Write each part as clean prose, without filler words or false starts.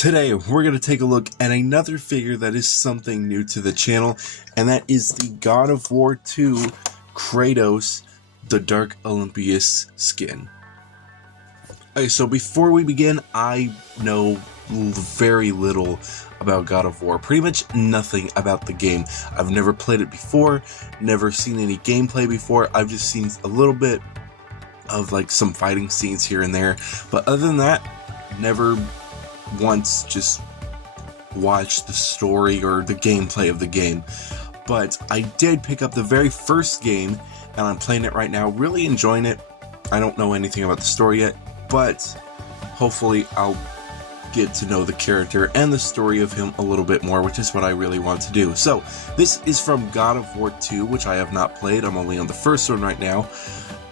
Today, we're going to take a look at another figure that is something new to the channel, and that is the God of War 2 Kratos, the Dark Olympius skin. Okay, so before we begin, I know very little about God of War, pretty much nothing about the game. I've never played it before, never seen any gameplay before. I've just seen a little bit of like some fighting scenes here and there, but other than that, never once just watched the story or the gameplay of the game. But I did pick up the very first game, and I'm playing it right now, really enjoying it. I don't know anything about the story yet, but hopefully I'll get to know the character and the story of him a little bit more, which is what I really want to do. So this is from God of War 2, which I have not played. I'm only on the first one right now,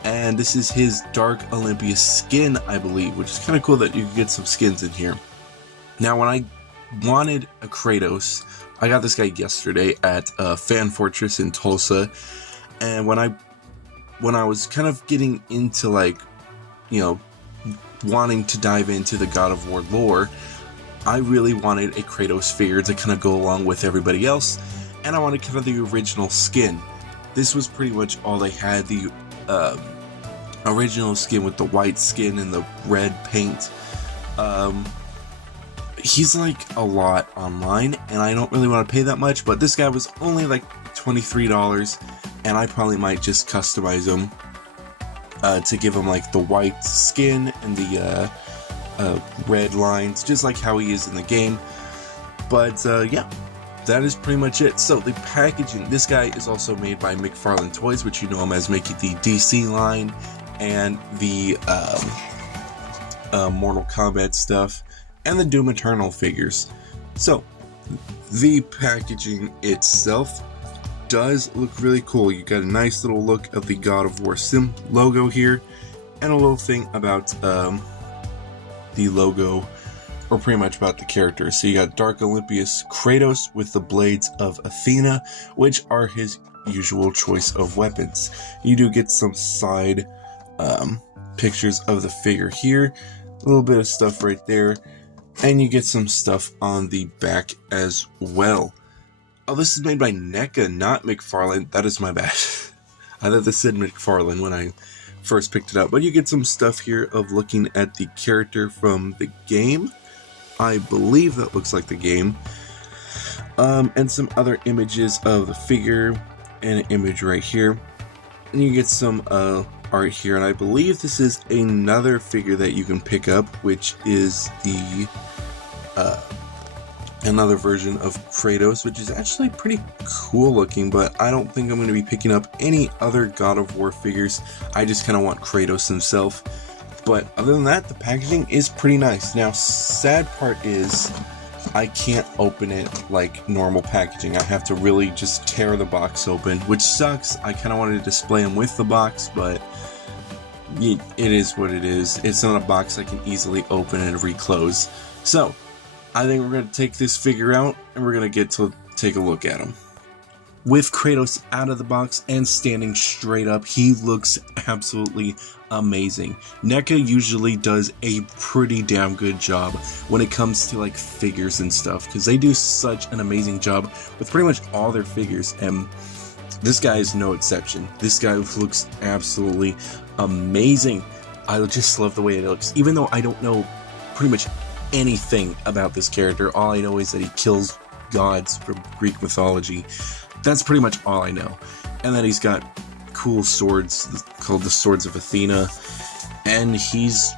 and this is his Dark Olympius skin, I believe, which is kind of cool that you can get some skins in here. Now, when I wanted a Kratos, I got this guy yesterday at Fan Fortress in Tulsa, and when I was kind of getting into, like, you know, wanting to dive into the God of War lore, I really wanted a Kratos figure to kind of go along with everybody else, and I wanted kind of the original skin. This was pretty much all they had, the original skin with the white skin and the red paint. He's like a lot online, and I don't really want to pay that much, but this guy was only like $23, and I probably might just customize him to give him like the white skin and the red lines, just like how he is in the game. But yeah, that is pretty much it. So the packaging, this guy is also made by McFarlane Toys, which you know him as making the DC line and the Mortal Kombat stuff, and the Doom Eternal figures. So the packaging itself does look really cool. You got a nice little look of the God of War sim logo here, and a little thing about the logo, or pretty much about the character. So you got Dark Olympius Kratos with the blades of Athena, which are his usual choice of weapons. You do get some side pictures of the figure here, a little bit of stuff right there, and you get some stuff on the back as well. Oh, this is made by NECA, not McFarlane. That is my bad. I thought this said McFarlane when I first picked it up. But you get some stuff here of looking at the character from the game. I believe that looks like the game. And some other images of the figure, and an image right here. And you get some art here, and I believe this is another figure that you can pick up, which is the another version of Kratos, which is actually pretty cool looking, but I don't think I'm going to be picking up any other God of War figures. I just kind of want Kratos himself. But other than that, the packaging is pretty nice. Now, sad part is I can't open it like normal packaging. I have to really just tear the box open, which sucks. I kind of wanted to display them with the box, but it is what it is. It's not a box I can easily open and reclose. So I think we're going to take this figure out, and we're going to get to take a look at him. With Kratos out of the box and standing straight up, he looks absolutely amazing. NECA usually does a pretty damn good job when it comes to like figures and stuff, because they do such an amazing job with pretty much all their figures, and this guy is no exception. This guy looks absolutely amazing. I just love the way it looks, even though I don't know pretty much anything about this character. All I know is that he kills gods from Greek mythology. That's pretty much all I know. And then he's got cool swords called the Swords of Athena, and he's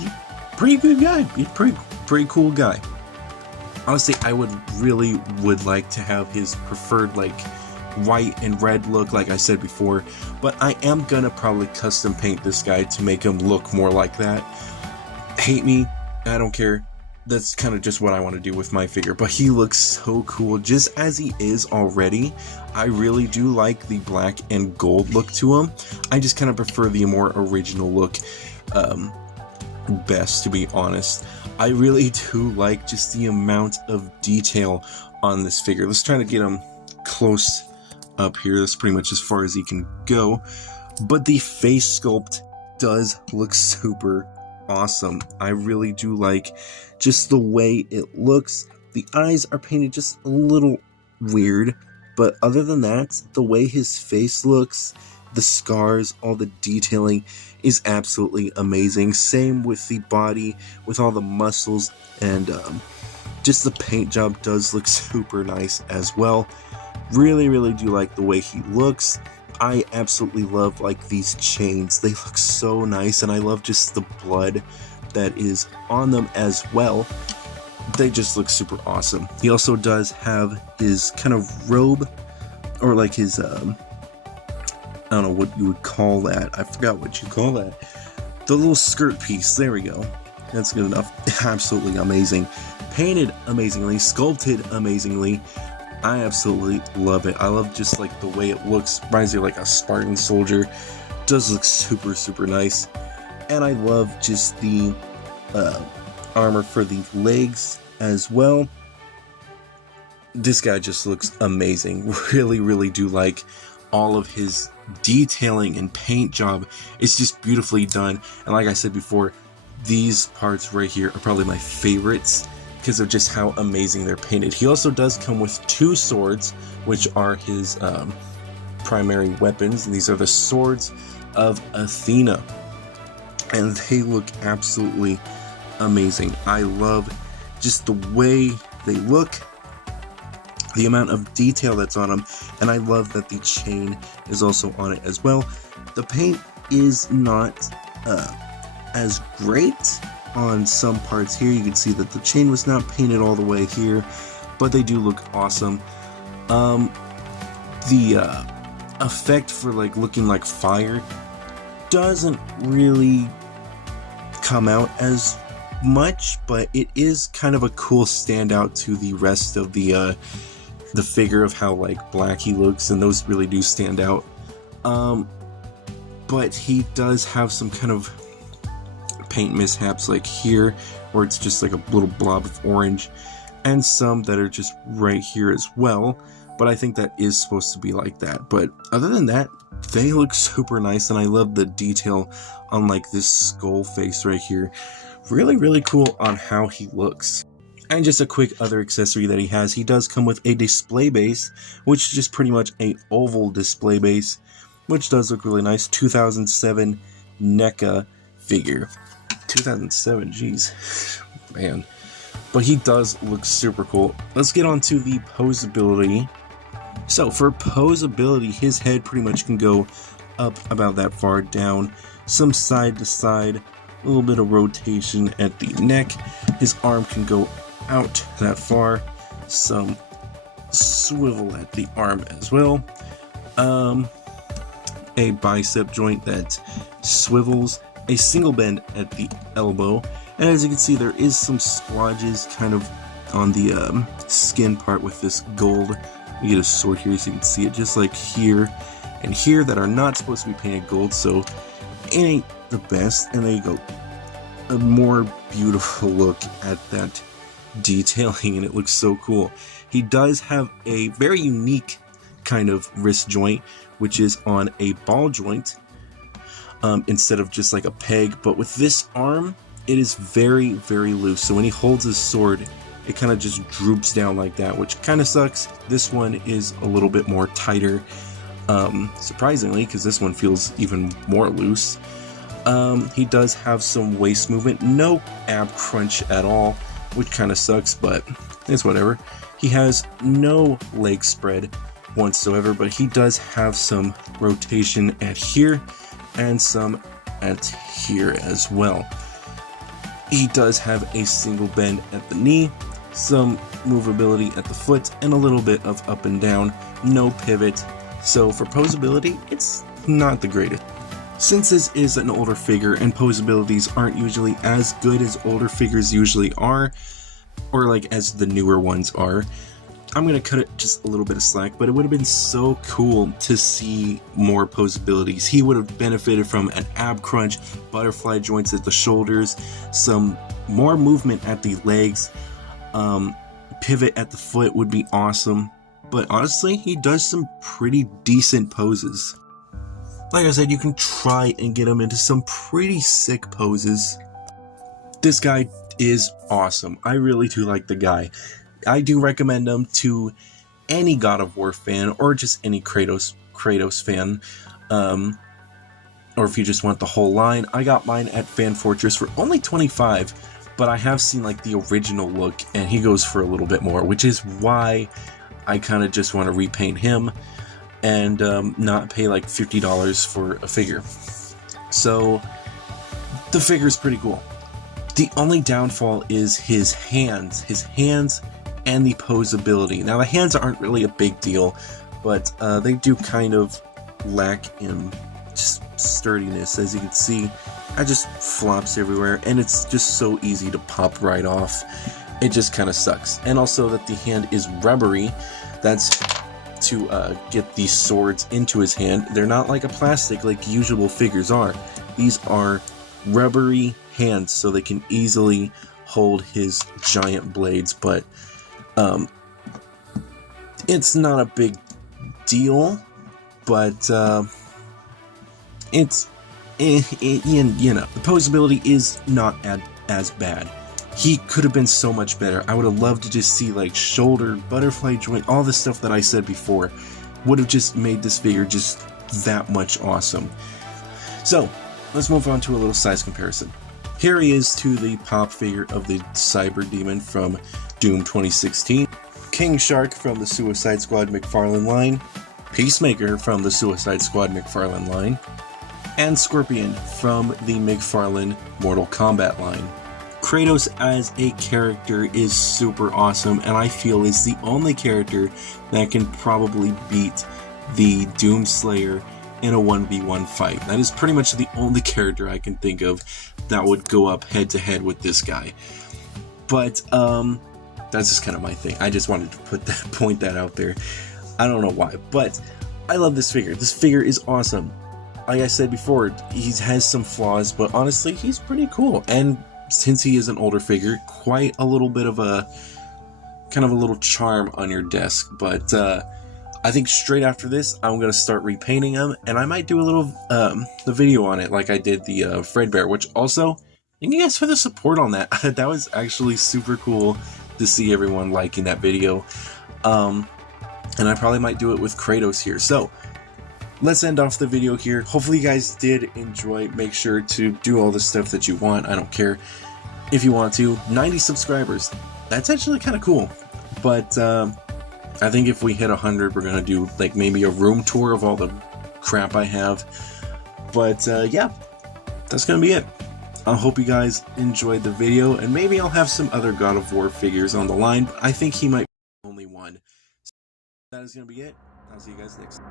a pretty good guy. He's a pretty cool guy. Honestly, I would like to have his preferred like white and red look, like I said before, but I am gonna probably custom paint this guy to make him look more like that. Hate me, I don't care. That's kind of just what I want to do with my figure, but he looks so cool just as he is already. I really do like the black and gold look to him. I just kind of prefer the more original look best, to be honest. I really do like just the amount of detail on this figure. Let's try to get him close up here. That's pretty much as far as he can go, but the face sculpt does look super awesome. I really do like just the way it looks. The eyes are painted just a little weird, but other than that, the way his face looks, the scars, all the detailing is absolutely amazing. Same with the body, with all the muscles, and just the paint job does look super nice as well. Really do like the way he looks. I absolutely love like these chains. They look so nice, and I love just the blood that is on them as well. They just look super awesome. He also does have his kind of robe, or like his I don't know what you would call that. I forgot what you call that. The little skirt piece. There we go. That's good enough. Absolutely amazing. Painted amazingly, sculpted amazingly. I absolutely love it. I love just like the way it looks. Reminds me of like a Spartan soldier. Does look super nice. And I love just the armor for the legs as well. This guy just looks amazing. Really do like all of his detailing and paint job. It's just beautifully done. And like I said before, these parts right here are probably my favorites because of just how amazing they're painted. He also does come with 2 swords, which are his primary weapons, and these are the Swords of Athena, and they look absolutely amazing. I love just the way they look, the amount of detail that's on them, and I love that the chain is also on it as well. The paint is not as great on some parts here. You can see that the chain was not painted all the way here, but they do look awesome. The effect for like looking like fire doesn't really come out as much, but it is kind of a cool standout to the rest of the figure of how like black he looks, and those really do stand out. But he does have some kind of paint mishaps like here, where it's just like a little blob of orange, and some that are just right here as well, but I think that is supposed to be like that. But other than that, they look super nice, and I love the detail on like this skull face right here. Really cool on how he looks. And just a quick other accessory that he does come with a display base, which is just pretty much a oval display base, which does look really nice. 2007 NECA figure. 2007, jeez, man. But he does look super cool. Let's get on to the posability. So for posability, his head pretty much can go up about that far, down, some side to side, a little bit of rotation at the neck. His arm can go out that far, some swivel at the arm as well. A bicep joint that swivels, a single bend at the elbow, and as you can see, there is some splodges kind of on the skin part with this gold. You get a sword here so you can see it, just like here and here, that are not supposed to be painted gold, so it ain't the best. And there you go, a more beautiful look at that detailing, and it looks so cool. He does have a very unique kind of wrist joint, which is on a ball joint instead of just like a peg, but with this arm it is very loose, so when he holds his sword it kind of just droops down like that, which kind of sucks. This one is a little bit more tighter, surprisingly, because this one feels even more loose. He does have some waist movement, no ab crunch at all, which kind of sucks, but it's whatever. He has no leg spread whatsoever, but he does have some rotation at here and some at here as well. He does have a single bend at the knee, some movability at the foot, and a little bit of up and down, no pivot. So for posability, it's not the greatest. Since this is an older figure and posabilities aren't usually as good as older figures usually are, or like as the newer ones are, I'm going to cut it just a little bit of slack, but it would have been so cool to see more posabilities. He would have benefited from an ab crunch, butterfly joints at the shoulders, some more movement at the legs, pivot at the foot would be awesome. But honestly, he does some pretty decent poses. Like I said, you can try and get him into some pretty sick poses. this guy is awesome. I really do like the guy. I do recommend him to any God of War fan, or just any Kratos fan. Or if you just want the whole line. I got mine at Fan Fortress for only $25, but I have seen like the original look, and he goes for a little bit more, which is why I kind of just want to repaint him and not pay like $50 for a figure. So the figure's pretty cool. The only downfall is his hands and the posability. Now the hands aren't really a big deal, but they do kind of lack in just sturdiness. As you can see, it just flops everywhere, and it's just so easy to pop right off. It just kind of sucks. And also that the hand is rubbery. That's to get these swords into his hand. They're not like a plastic like usual figures are. These are rubbery hands, so they can easily hold his giant blades, but it's not a big deal, but it's you know, the posability is not as bad. He could have been so much better. I would have loved to just see like shoulder, butterfly joint, all the stuff that I said before would have just made this figure just that much awesome. So let's move on to a little size comparison. Here he is to the pop figure of the Cyber Demon from Doom 2016, King Shark from the Suicide Squad McFarlane line, Peacemaker from the Suicide Squad McFarlane line, and Scorpion from the McFarlane Mortal Kombat line. Kratos as a character is super awesome, and I feel is the only character that can probably beat the Doomslayer in a 1v1 fight. That is pretty much the only character I can think of that would go up head to head with this guy. But that's just kind of my thing. I just wanted to point that out there. I don't know why, but I love this figure. This figure is awesome. Like I said before, he has some flaws, but honestly, he's pretty cool. And since he is an older figure, quite a little bit of a kind of a little charm on your desk. But I think straight after this, I'm going to start repainting him, and I might do a little the video on it like I did the Fredbear, which also, thank you guys for the support on that. That was actually super cool to see everyone liking that video. And I probably might do it with Kratos here. So let's end off the video here. Hopefully you guys did enjoy. Make sure to do all the stuff that you want. I don't care if you want to. 90 subscribers. That's actually kind of cool. But I think if we hit 100, we're going to do like maybe a room tour of all the crap I have. But yeah, that's going to be it. I hope you guys enjoyed the video, and maybe I'll have some other God of War figures on the line, but I think he might be only one. So that is going to be it. I'll see you guys next time.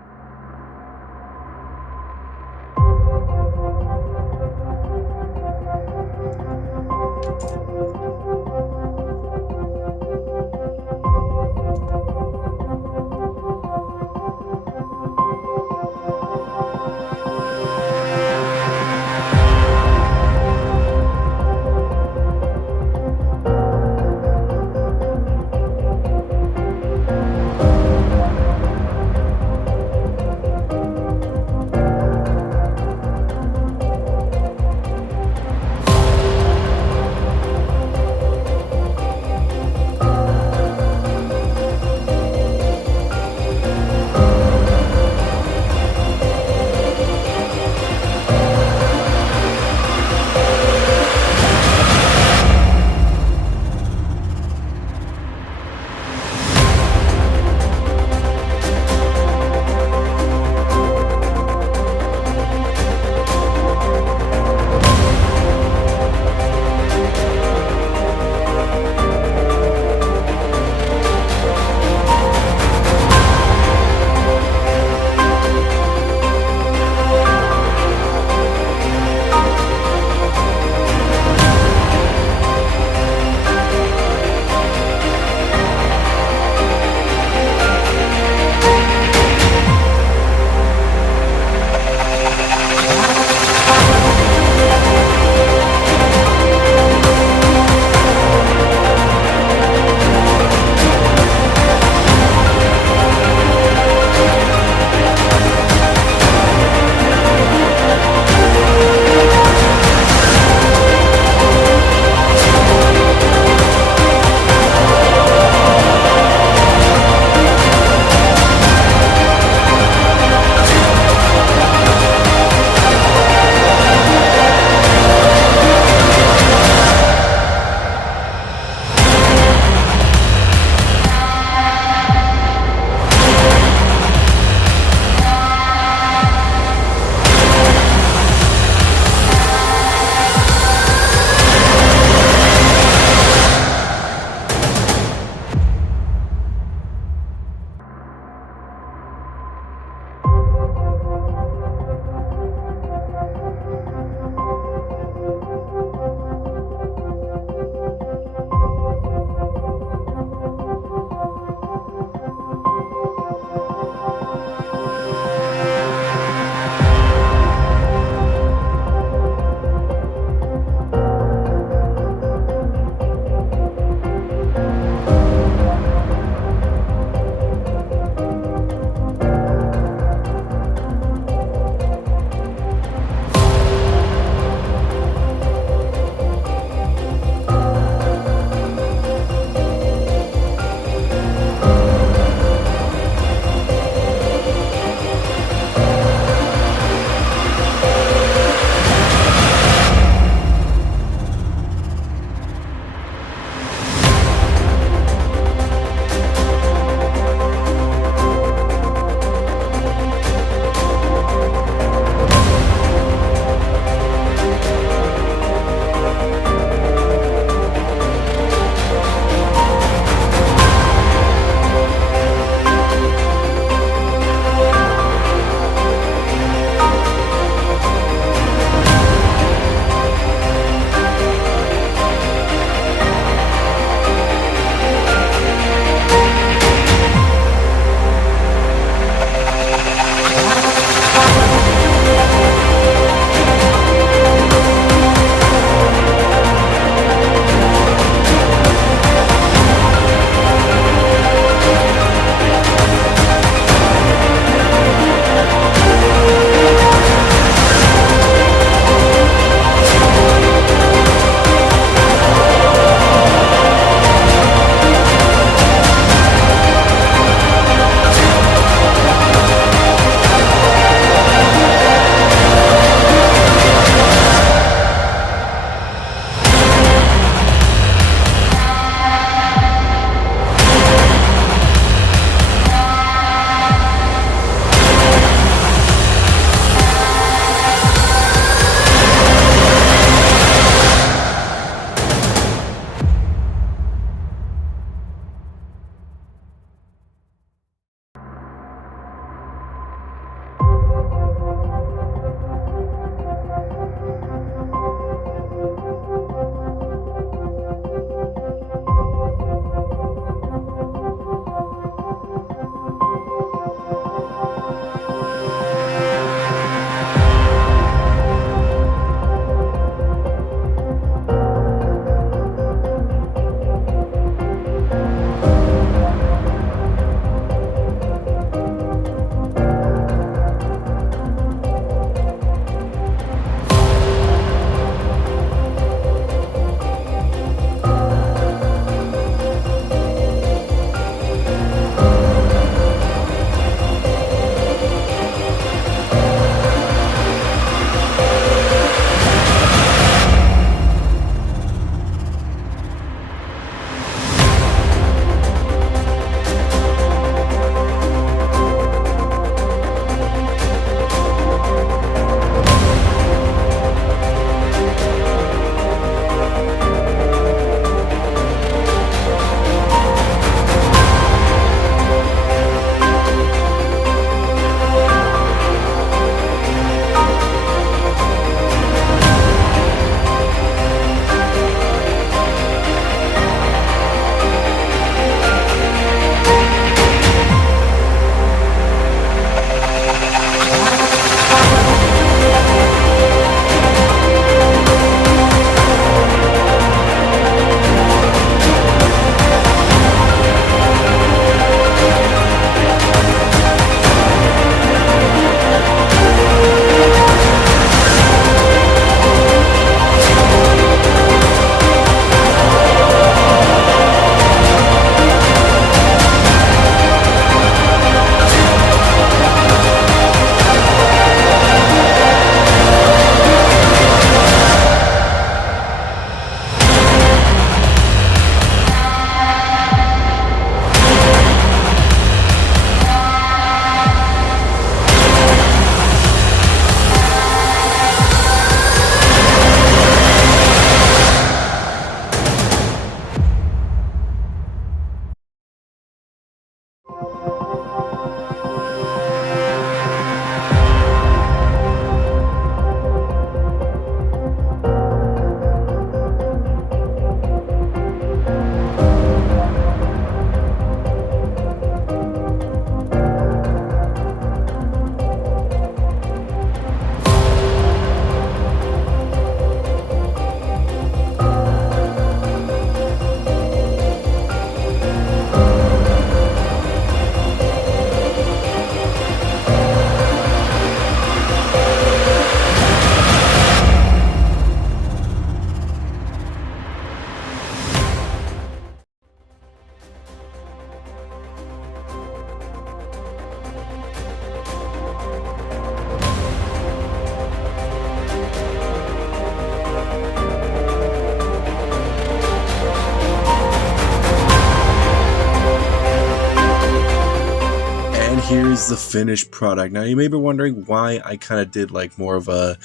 here's the finished product. Now you may be wondering why I kind of did like more of a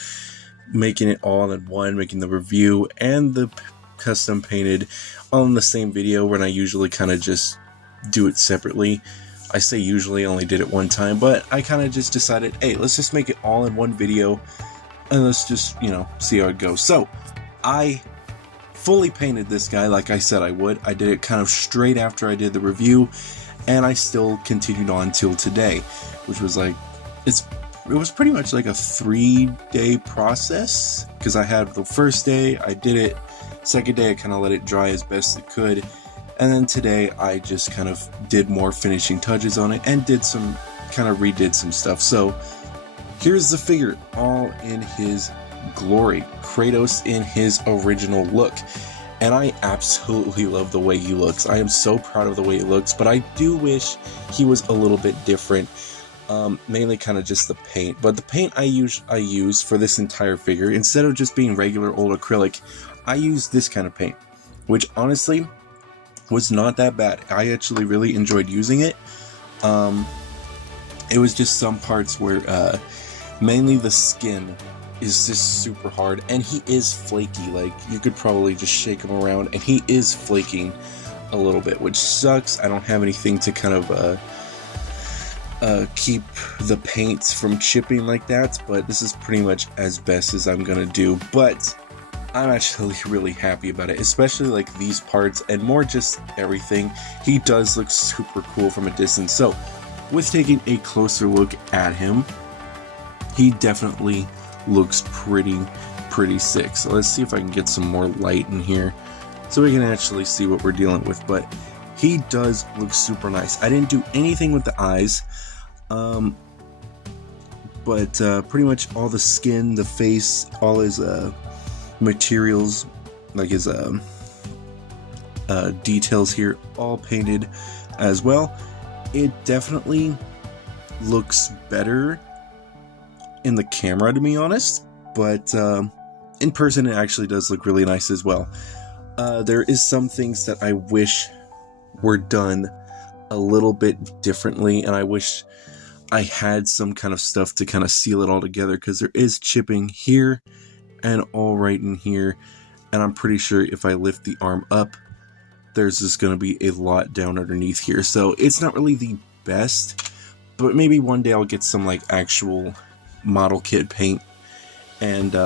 making it all in one, making the review and the custom painted all in the same video when I usually kind of just do it separately. I say usually, only did it one time, but I kind of just decided, hey, let's just make it all in one video and let's just, you know, see how it goes. So I fully painted this guy like I said I would. I did it kind of straight after I did the review, and I still continued on till today, which was like, it was pretty much like a 3-day process, because I had the first day, I did it, second day I kind of let it dry as best it could, and then today I just kind of did more finishing touches on it and did some, kind of redid some stuff. So here's the figure all in his glory, Kratos in his original look. And I absolutely love the way he looks. I am so proud of the way he looks, but I do wish he was a little bit different. Mainly kind of just the paint. But the paint I use for this entire figure, instead of just being regular old acrylic, I use this kind of paint, which honestly was not that bad. I actually really enjoyed using it. It was just some parts where mainly the skin is just super hard, and he is flaky. Like, you could probably just shake him around and he is flaking a little bit, which sucks. I don't have anything to kind of keep the paints from chipping like that, but this is pretty much as best as I'm gonna do. But I'm actually really happy about it, especially like these parts and more just everything. He does look super cool from a distance. So with taking a closer look at him, he definitely looks pretty sick. So let's see if I can get some more light in here so we can actually see what we're dealing with. But he does look super nice. I didn't do anything with the eyes, but pretty much all the skin, the face, all his materials, like his details here, all painted as well. It definitely looks better in the camera, to be honest, but in person it actually does look really nice as well. There is some things that I wish were done a little bit differently, and I wish I had some kind of stuff to kind of seal it all together, because there is chipping here and all right in here, and I'm pretty sure if I lift the arm up, there's just going to be a lot down underneath here. So it's not really the best, but maybe one day I'll get some like actual model kit paint and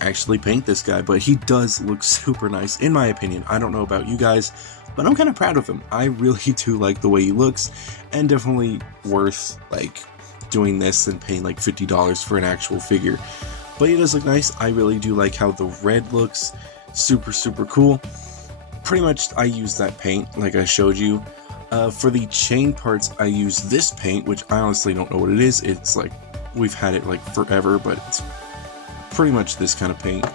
actually paint this guy. But he does look super nice in my opinion. I don't know about you guys, but I'm kind of proud of him. I really do like the way he looks, and definitely worth like doing this and paying like $50 for an actual figure. But he does look nice. I really do like how the red looks. Super cool. Pretty much I use that paint like I showed you. For the chain parts I use this paint, which I honestly don't know what it is. It's like, we've had it like forever, but it's pretty much this kind of paint.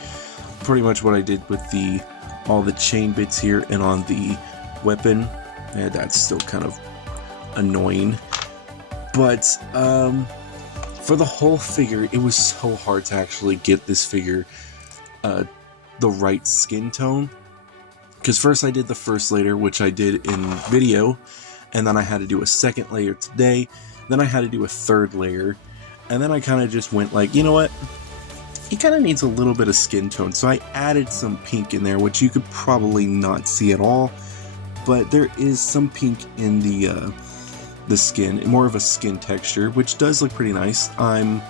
Pretty much what I did with all the chain bits here and on the weapon. Yeah, that's still kind of annoying. But for the whole figure, it was so hard to actually get this figure the right skin tone. Because first I did the first layer, which I did in video, and then I had to do a second layer today, then I had to do a third layer, and then I kind of just went like, you know what, he kind of needs a little bit of skin tone, so I added some pink in there, which you could probably not see at all, but there is some pink in the skin, more of a skin texture, which does look pretty nice. I'm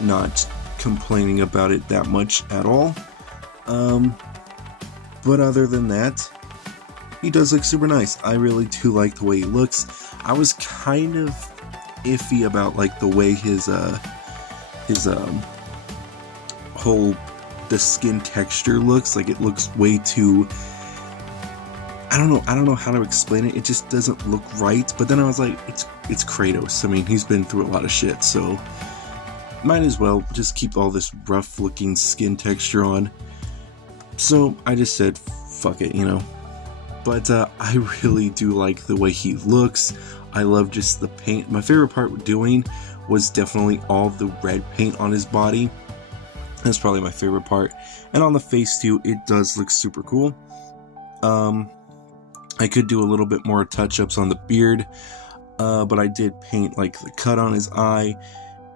not complaining about it that much at all. But other than that, he does look super nice. I really do like the way he looks. I was kind of iffy about like the way his whole the skin texture looks. Like, it looks way too, I don't know how to explain it. It just doesn't look right. But then I was like, it's Kratos. I mean, he's been through a lot of shit, so might as well just keep all this rough looking skin texture on. So I just said, fuck it, you know. But I really do like the way he looks. I love just the paint. My favorite part doing was definitely all the red paint on his body. That's probably my favorite part. And on the face too, it does look super cool. I could do a little bit more touch-ups on the beard. but I did paint like the cut on his eye,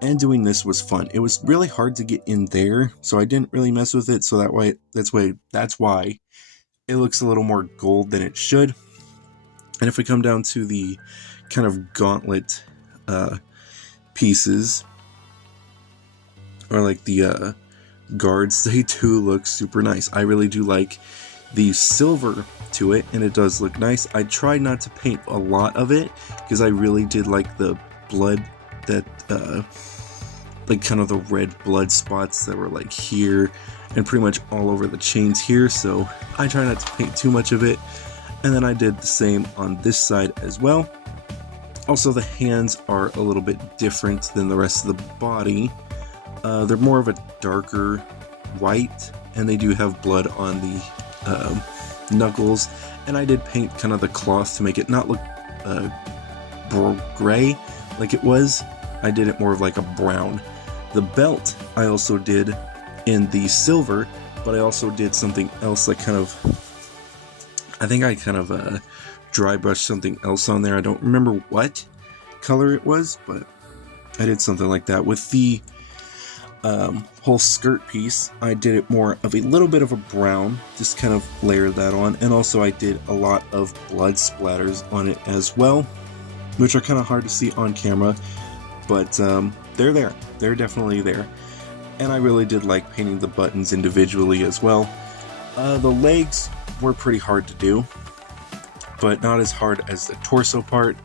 and doing this was fun. It was really hard to get in there, so I didn't really mess with it, so that's why it looks a little more gold than it should. And if we come down to the kind of gauntlet pieces, or like the guards, they do look super nice. I really do like the silver to it, and it does look nice. I tried not to paint a lot of it because I really did like the blood that like kind of the red blood spots that were like here and pretty much all over the chains here, so I try not to paint too much of it. And then I did the same on this side as well. Also, the hands are a little bit different than the rest of the body. They're more of a darker white, and they do have blood on the knuckles, and I did paint kind of the cloth to make it not look gray like it was. I did it more of like a brown. The belt I also did in the silver, but I also did something else, like kind of, I think I kind of dry brushed something else on there. I don't remember what color it was, but I did something like that. With the whole skirt piece, I did it more of a little bit of a brown, just kind of layered that on, and also I did a lot of blood splatters on it as well, which are kind of hard to see on camera, but they're there. They're definitely there. And I really did like painting the buttons individually as well. The legs were pretty hard to do, but not as hard as the torso part.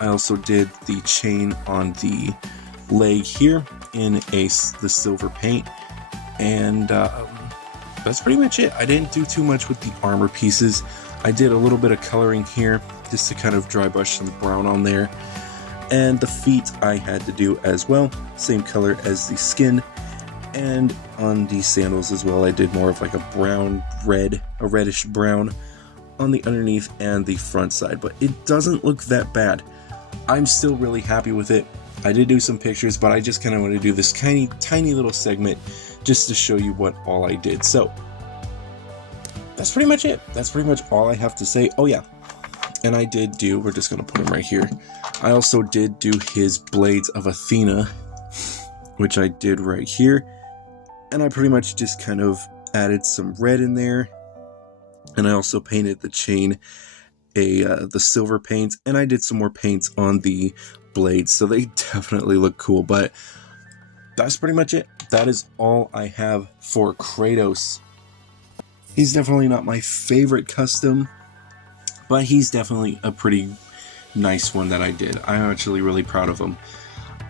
I also did the chain on the leg here in the silver paint, and that's pretty much it. I didn't do too much with the armor pieces. I did a little bit of coloring here just to kind of dry brush some brown on there, and the feet I had to do as well, same color as the skin. And on the sandals as well, I did more of like a reddish brown on the underneath and the front side, but it doesn't look that bad. I'm still really happy with it. I did do some pictures, but I just kind of want to do this tiny little segment just to show you what all I did. So that's pretty much it. That's pretty much all I have to say. Oh yeah, and I did do, we're just going to put him right here. I also did do his Blades of Athena, which I did right here. And I pretty much just kind of added some red in there, and I also painted the chain the silver paint, and I did some more paints on the blades, so they definitely look cool. But that's pretty much it. That is all I have for Kratos. He's definitely not my favorite custom, but he's definitely a pretty nice one that I did. I'm actually really proud of him.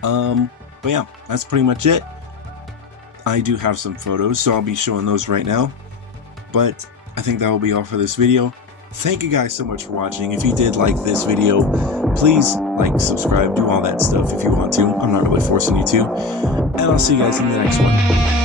But yeah, that's pretty much it. I do have some photos, so I'll be showing those right now. But I think that will be all for this video. Thank you guys so much for watching. If you did like this video, please like, subscribe, do all that stuff if you want to. I'm not really forcing you to. And I'll see you guys in the next one.